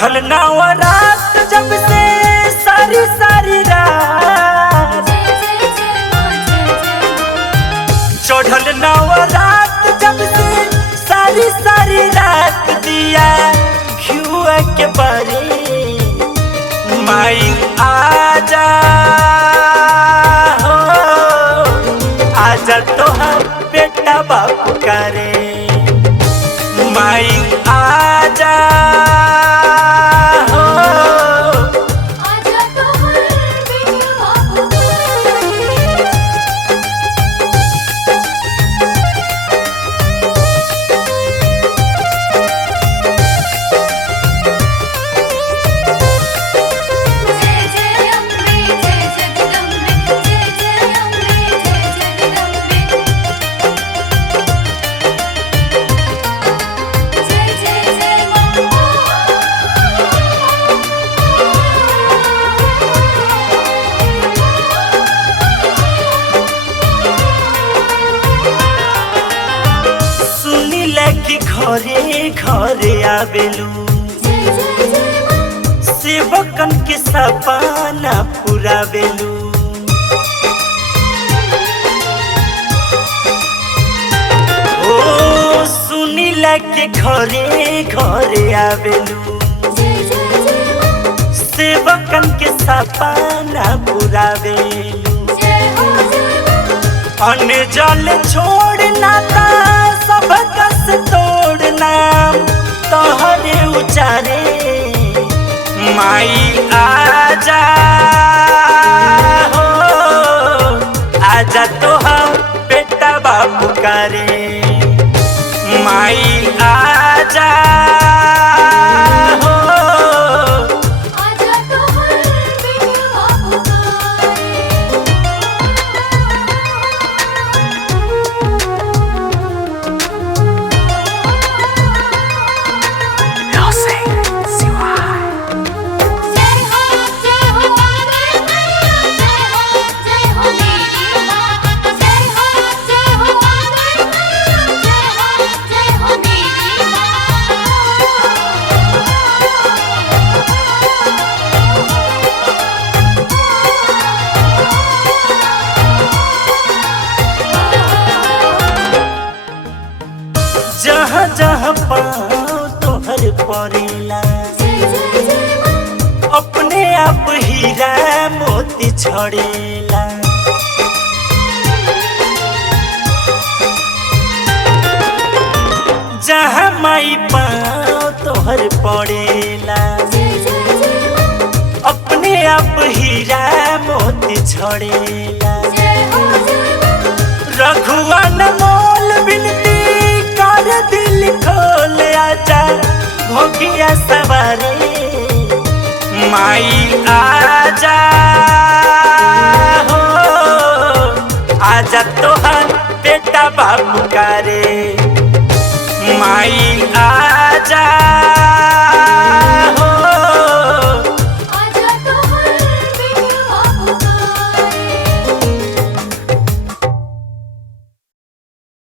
चढ़ल नवरात जब से सारी सारी रात, चढ़ल नवरात जब से सारी सारी रात दिया घिउआ के बारे माई आजा हो, आजा तोहार बेटा बापू करे माई आजा हो, आजा तोहर बेटा बापू जय जय अम्बे जय जगदम्बे जय जय अम्बे जय जगदम्बे जय जय जय मां। सुनिले कि घरे घरे आवेलू, जय जय जय मां। सेवकन के सपना पुरावेलू। ओ सुनिले कि घरे घरे आवेलू, जय जय जय मां। सेवकन के सपना पुरावेलू। जय हो जय मां। अन्न जल छोड़ना ता सब कस तोड़ना तोहरे उचारे माई आजा हो, आजा तोहार बेटा बापू करे माई आजा हो, आजा तोहर बेटा बापू जय हो आदर मैया जय हो मेरी मां। जय हो आदर मैया जय हो मेरी मां। जहाँ जहाँ पाँव तोहर पड़ेला जय जय जय मां। अपने आप हीरा मोती छड़ेला। जहाँ माई पाँव तोहर पड़ेला जय जय जय मां। अपने आप हीरा मोती छड़ेला। जय हो जय मां। रघुवन मोल बिनती कर दिल खोल आजा भोगिया सवारे माई आजा हो, आजा तोहार बेटा बापू करे माई आजा।